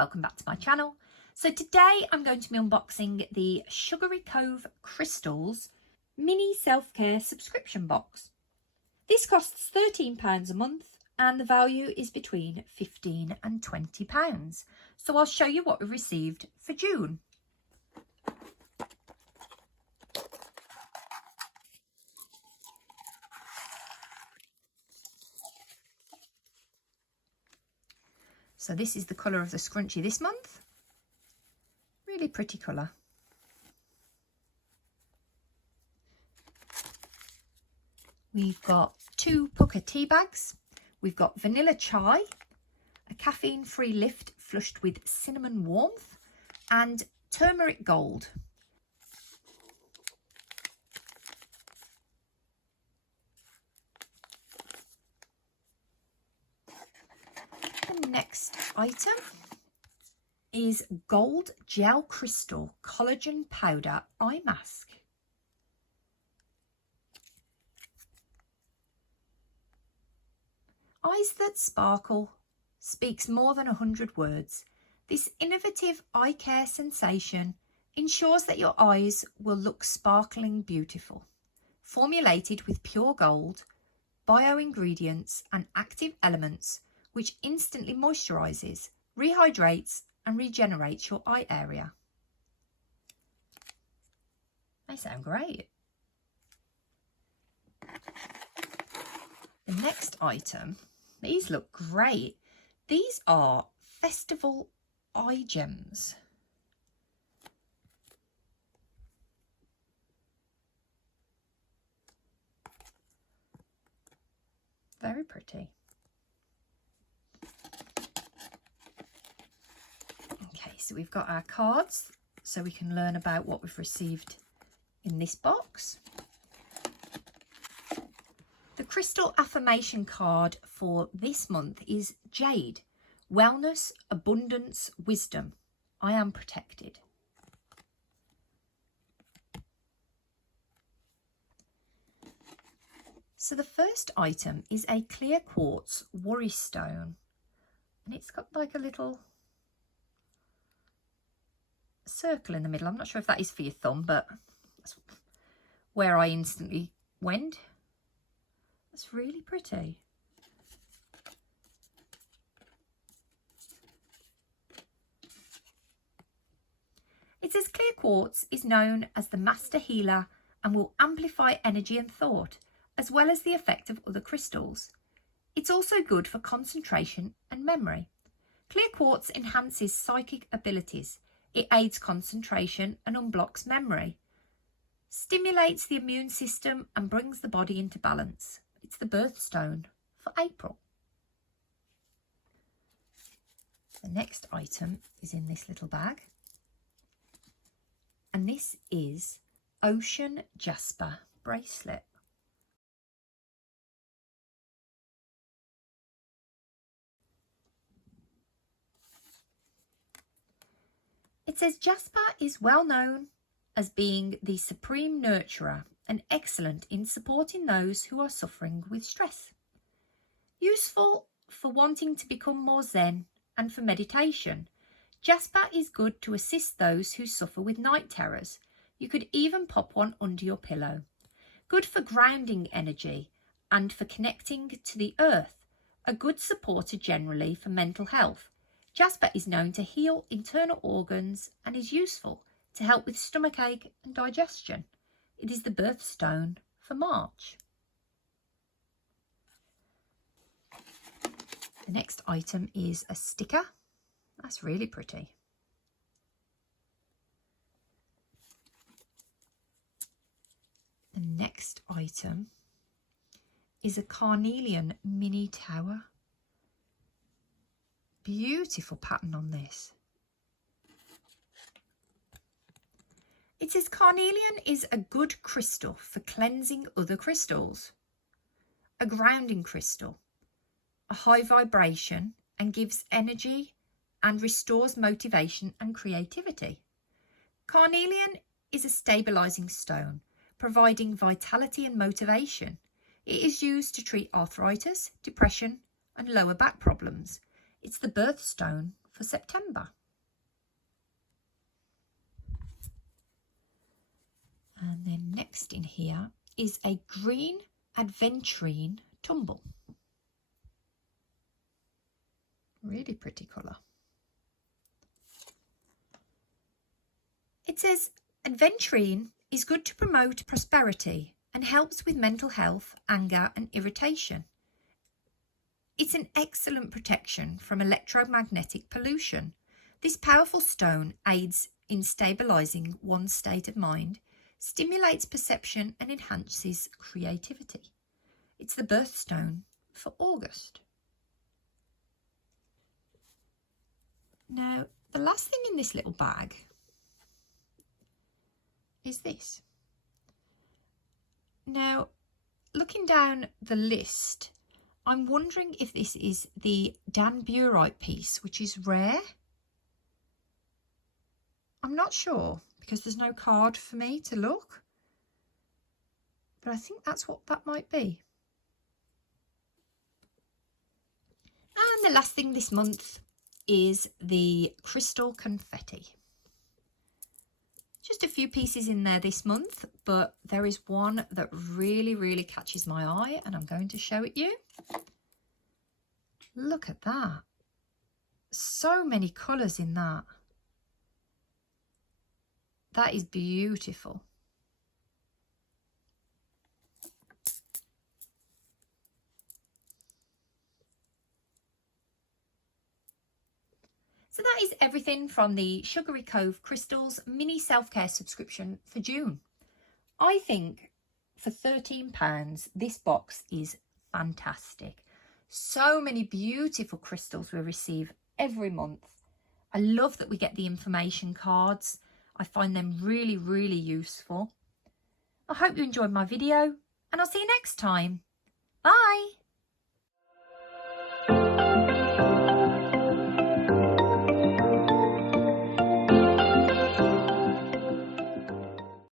welcome back to my channel. So today I'm going to be unboxing the Sugary Cove Crystals mini self-care subscription box. This costs £13 a month and the value is between £15 and £20. So I'll show you what we received for June. So this is the colour of the scrunchie this month. Really pretty colour. We've got 2 Pukka tea bags. We've got vanilla chai, a caffeine-free lift flushed with cinnamon warmth, and turmeric gold. The next item is gold gel crystal collagen powder eye mask. Eyes that sparkle speaks more than 100 words. This innovative eye care sensation ensures that your eyes will look sparkling beautiful. Formulated with pure gold, bio-ingredients and active elements which instantly moisturizes, rehydrates and regenerates your eye area. They sound great. The next item, these look great. These are festival eye gems. Very pretty. Okay, so we've got our cards so we can learn about what we've received in this box. The crystal affirmation card for this month is Jade. Wellness, abundance, wisdom. I am protected. So the first item is a clear quartz worry stone. And it's got like a little circle in the middle. I'm not sure if that is for your thumb, but that's where I instantly went. It's really pretty. It says clear quartz is known as the master healer and will amplify energy and thought, as well as the effect of other crystals. It's also good for concentration and memory. Clear quartz enhances psychic abilities. It aids concentration and unblocks memory, stimulates the immune system and brings the body into balance. It's the birthstone for April. The next item is in this little bag. And this is Ocean Jasper bracelet. It says Jasper is well known as being the supreme nurturer and excellent in supporting those who are suffering with stress. Useful for wanting to become more zen and for meditation. Jasper is good to assist those who suffer with night terrors. You could even pop one under your pillow. Good for grounding energy and for connecting to the earth. A good supporter generally for mental health. Jasper is known to heal internal organs and is useful to help with stomachache and digestion. It is the birthstone for March. The next item is a sticker. That's really pretty. The next item is a Carnelian mini tower. Beautiful pattern on this. It says Carnelian is a good crystal for cleansing other crystals, a grounding crystal, a high vibration and gives energy and restores motivation and creativity. Carnelian is a stabilizing stone, providing vitality and motivation. It is used to treat arthritis, depression and lower back problems. It's the birthstone for for September. And then next in here is a green Adventurine tumble. Really pretty colour. It says Adventurine is good to promote prosperity and helps with mental health, anger and irritation. It's an excellent protection from electromagnetic pollution. This powerful stone aids in stabilising one's state of mind, stimulates perception and enhances creativity. It's the birthstone for August. Now, the last thing in this little bag is this. Now, looking down the list, I'm wondering if this is the Danburite piece, which is rare. I'm not sure because there's no card for me to look, but I think that's what that might be. And the last thing this month is the crystal confetti. Just a few pieces in there this month, but there is one that really catches my eye and I'm going to show it you. Look at that. So many colours in that. That is beautiful. So that is everything from the Sugary Cove Crystals mini self-care subscription for June. I think for £13 this box is fantastic. So many beautiful crystals we receive every month. I love that we get the information cards. I find them really useful. I hope you enjoyed my video and I'll see you next time. Bye!